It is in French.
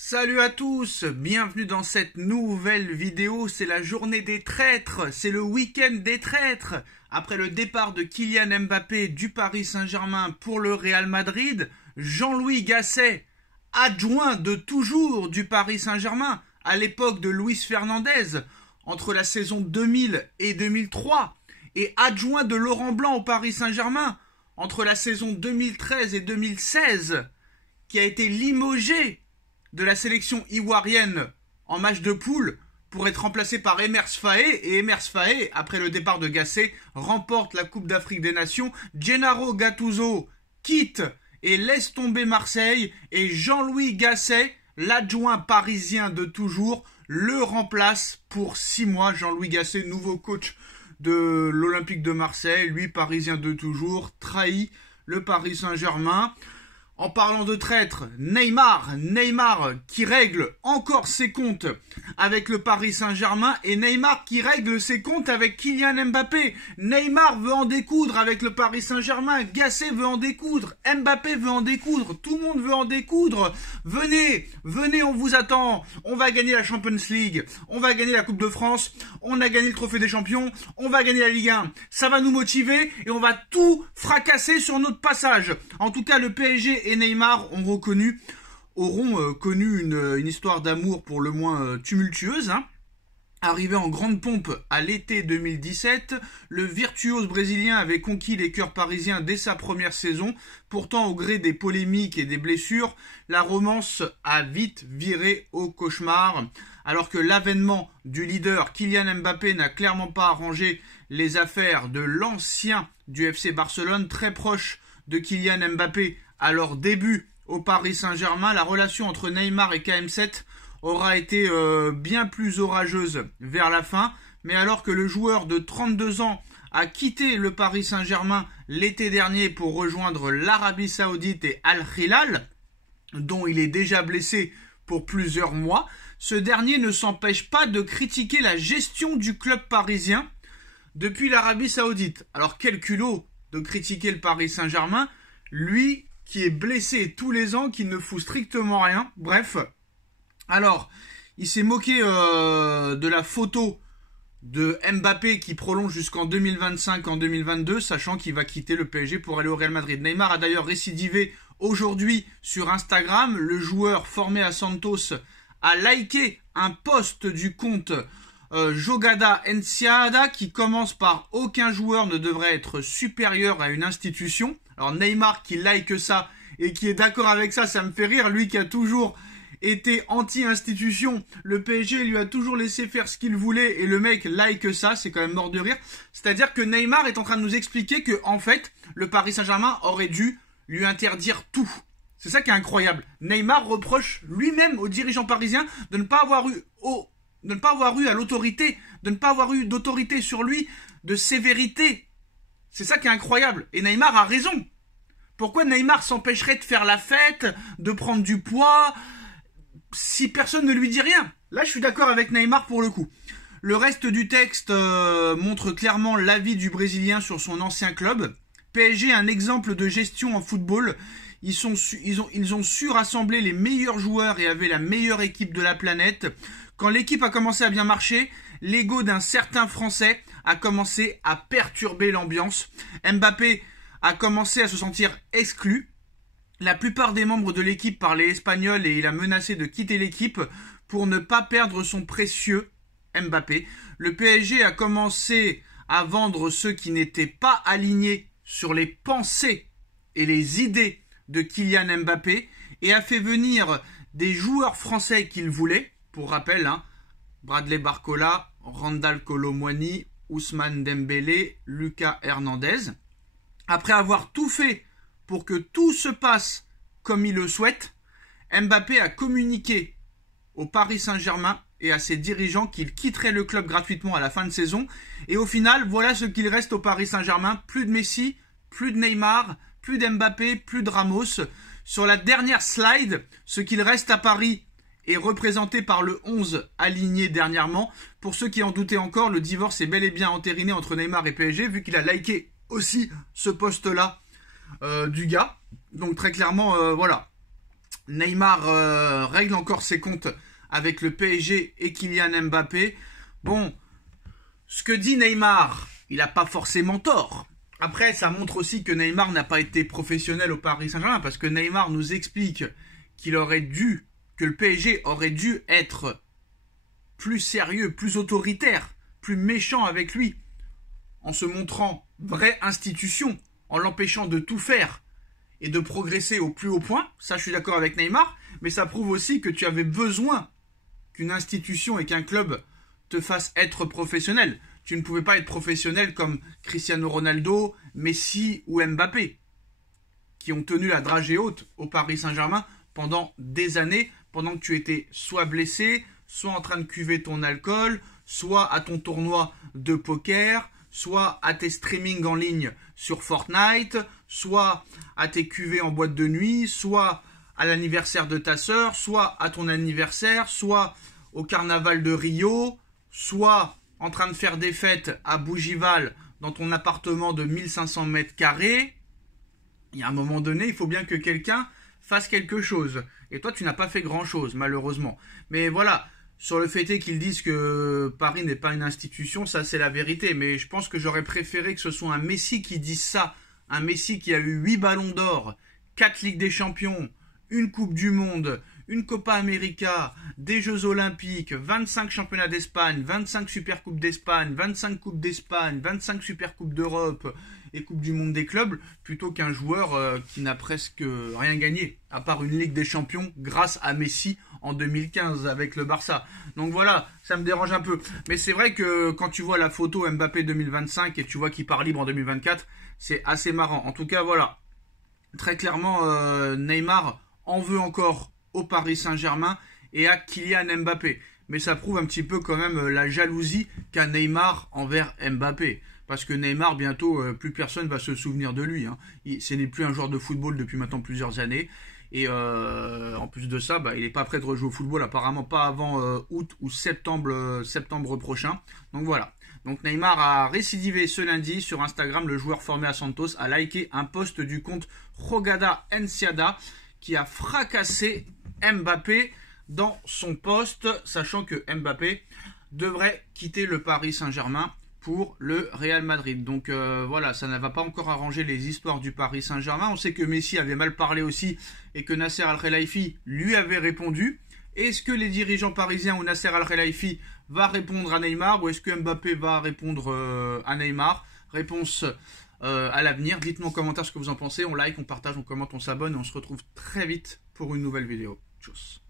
Salut à tous, bienvenue dans cette nouvelle vidéo. C'est la journée des traîtres, c'est le week-end des traîtres. Après le départ de Kylian Mbappé du Paris Saint-Germain pour le Real Madrid, Jean-Louis Gasset, adjoint de toujours du Paris Saint-Germain, à l'époque de Luis Fernandez, entre la saison 2000 et 2003, et adjoint de Laurent Blanc au Paris Saint-Germain, entre la saison 2013 et 2016, qui a été limogé de la sélection ivoirienne en match de poule pour être remplacé par Emers Faé, et Emers Faé, après le départ de Gasset, remporte la Coupe d'Afrique des Nations. Gennaro Gattuso quitte et laisse tomber Marseille, et Jean-Louis Gasset, l'adjoint parisien de toujours, le remplace pour 6 mois. Jean-Louis Gasset, nouveau coach de l'Olympique de Marseille, lui parisien de toujours, trahit le Paris Saint-Germain. En parlant de traître, Neymar qui règle encore ses comptes avec le Paris Saint-Germain, et Neymar qui règle ses comptes avec Kylian Mbappé. Neymar veut en découdre avec le Paris Saint-Germain, Gasset veut en découdre, Mbappé veut en découdre, tout le monde veut en découdre. Venez, on vous attend. On va gagner la Champions League, on va gagner la Coupe de France, on a gagné le Trophée des Champions, on va gagner la Ligue 1. Ça va nous motiver et on va tout fracasser sur notre passage. En tout cas, le PSG et Neymar auront connu une histoire d'amour pour le moins tumultueuse. Arrivé en grande pompe à l'été 2017, le virtuose brésilien avait conquis les cœurs parisiens dès sa première saison. Pourtant, au gré des polémiques et des blessures, la romance a vite viré au cauchemar. Alors que l'avènement du leader Kylian Mbappé n'a clairement pas arrangé les affaires de l'ancien du FC Barcelone, très proche de Kylian Mbappé à leur début au Paris Saint-Germain, la relation entre Neymar et KM7 aura été bien plus orageuse vers la fin. Mais alors que le joueur de 32 ans a quitté le Paris Saint-Germain l'été dernier pour rejoindre l'Arabie Saoudite et Al Hilal, dont il est déjà blessé pour plusieurs mois, ce dernier ne s'empêche pas de critiquer la gestion du club parisien depuis l'Arabie Saoudite. Alors quel culot de critiquer le Paris Saint-Germain, lui qui est blessé tous les ans, qui ne fout strictement rien. Bref, alors, il s'est moqué de la photo de Mbappé qui prolonge jusqu'en 2025, en 2022, sachant qu'il va quitter le PSG pour aller au Real Madrid. Neymar a d'ailleurs récidivé aujourd'hui sur Instagram. Le joueur formé à Santos a liké un post du compte Jogada Enciada qui commence par « Aucun joueur ne devrait être supérieur à une institution ». Alors Neymar qui like ça et qui est d'accord avec ça, ça me fait rire. Lui qui a toujours été anti-institution, le PSG lui a toujours laissé faire ce qu'il voulait et le mec like ça, c'est quand même mort de rire. C'est-à-dire que Neymar est en train de nous expliquer que en fait, le Paris Saint-Germain aurait dû lui interdire tout. C'est ça qui est incroyable. Neymar reproche lui-même aux dirigeants parisiens de ne pas avoir eu à l'autorité, de ne pas avoir eu d'autorité sur lui, de sévérité. C'est ça qui est incroyable. Et Neymar a raison. Pourquoi Neymar s'empêcherait de faire la fête, de prendre du poids, si personne ne lui dit rien? Là, je suis d'accord avec Neymar pour le coup. Le reste du texte montre clairement l'avis du Brésilien sur son ancien club. PSG, un exemple de gestion en football. Ils ont su rassembler les meilleurs joueurs et avaient la meilleure équipe de la planète. Quand l'équipe a commencé à bien marcher, l'ego d'un certain Français a commencé à perturber l'ambiance. Mbappé a commencé à se sentir exclu. La plupart des membres de l'équipe parlaient espagnol et il a menacé de quitter l'équipe pour ne pas perdre son précieux Mbappé. Le PSG a commencé à vendre ceux qui n'étaient pas alignés sur les pensées et les idées de Kylian Mbappé et a fait venir des joueurs français qu'il voulait. Pour rappel, Bradley Barcola, Randal Kolo Muani, Ousmane Dembélé, Lucas Hernandez. Après avoir tout fait pour que tout se passe comme il le souhaite, Mbappé a communiqué au Paris Saint-Germain et à ses dirigeants qu'il quitterait le club gratuitement à la fin de saison. Et au final, voilà ce qu'il reste au Paris Saint-Germain. Plus de Messi, plus de Neymar, plus d'Mbappé, plus de Ramos. Sur la dernière slide, ce qu'il reste à Paris est représenté par le 11 aligné dernièrement. Pour ceux qui en doutaient encore, le divorce est bel et bien entériné entre Neymar et PSG, vu qu'il a liké aussi ce post-là du gars. Donc très clairement, voilà. Neymar règle encore ses comptes avec le PSG et Kylian Mbappé. Bon, ce que dit Neymar, il n'a pas forcément tort. Après, ça montre aussi que Neymar n'a pas été professionnel au Paris Saint-Germain, parce que Neymar nous explique que le PSG aurait dû être plus sérieux, plus autoritaire, plus méchant avec lui, en se montrant vraie institution, en l'empêchant de tout faire et de progresser au plus haut point. Ça, je suis d'accord avec Neymar, mais ça prouve aussi que tu avais besoin qu'une institution et qu'un club te fassent être professionnel. Tu ne pouvais pas être professionnel comme Cristiano Ronaldo, Messi ou Mbappé, qui ont tenu la dragée haute au Paris Saint-Germain pendant des années, pendant que tu étais soit blessé, soit en train de cuver ton alcool, soit à ton tournoi de poker, soit à tes streamings en ligne sur Fortnite, soit à tes cuvées en boîte de nuit, soit à l'anniversaire de ta sœur, soit à ton anniversaire, soit au carnaval de Rio, soit en train de faire des fêtes à Bougival dans ton appartement de 1500 mètres carrés. Il y a un moment donné, il faut bien que quelqu'un fasse quelque chose. Et toi, tu n'as pas fait grand-chose, malheureusement. Mais voilà, sur le fait est qu'ils disent que Paris n'est pas une institution, ça c'est la vérité. Mais je pense que j'aurais préféré que ce soit un Messi qui dise ça. Un Messi qui a eu 8 ballons d'or, 4 Ligues des Champions, une Coupe du Monde, une Copa América, des Jeux Olympiques, 25 championnats d'Espagne, 25 Supercoupes d'Espagne, 25 Coupes d'Espagne, 25 Supercoupes d'Europe et Coupe du Monde des clubs, plutôt qu'un joueur qui n'a presque rien gagné, à part une Ligue des Champions grâce à Messi en 2015 avec le Barça. Donc voilà, ça me dérange un peu. Mais c'est vrai que quand tu vois la photo Mbappé 2025 et tu vois qu'il part libre en 2024, c'est assez marrant. En tout cas, voilà. Très clairement, Neymar en veut encore au Paris Saint-Germain et à Kylian Mbappé. Mais ça prouve un petit peu quand même la jalousie qu'a Neymar envers Mbappé. Parce que Neymar, bientôt, plus personne va se souvenir de lui. Ce n'est plus un joueur de football depuis maintenant plusieurs années. Et en plus de ça, il n'est pas prêt de rejouer au football, apparemment pas avant août ou septembre prochain. Donc voilà. Donc Neymar a récidivé ce lundi sur Instagram. Le joueur formé à Santos a liké un post du compte Rogada Enciada qui a fracassé Mbappé dans son post, sachant que Mbappé devrait quitter le Paris Saint-Germain pour le Real Madrid. Donc voilà, ça ne va pas encore arranger les histoires du Paris Saint-Germain. On sait que Messi avait mal parlé aussi et que Nasser Al-Khelaifi lui avait répondu. Est-ce que les dirigeants parisiens ou Nasser Al-Khelaifi va répondre à Neymar ou est-ce que Mbappé va répondre à Neymar? Réponse à l'avenir. Dites-moi en commentaire ce que vous en pensez. On like, on partage, on commente, on s'abonne et on se retrouve très vite pour une nouvelle vidéo. Tchuss.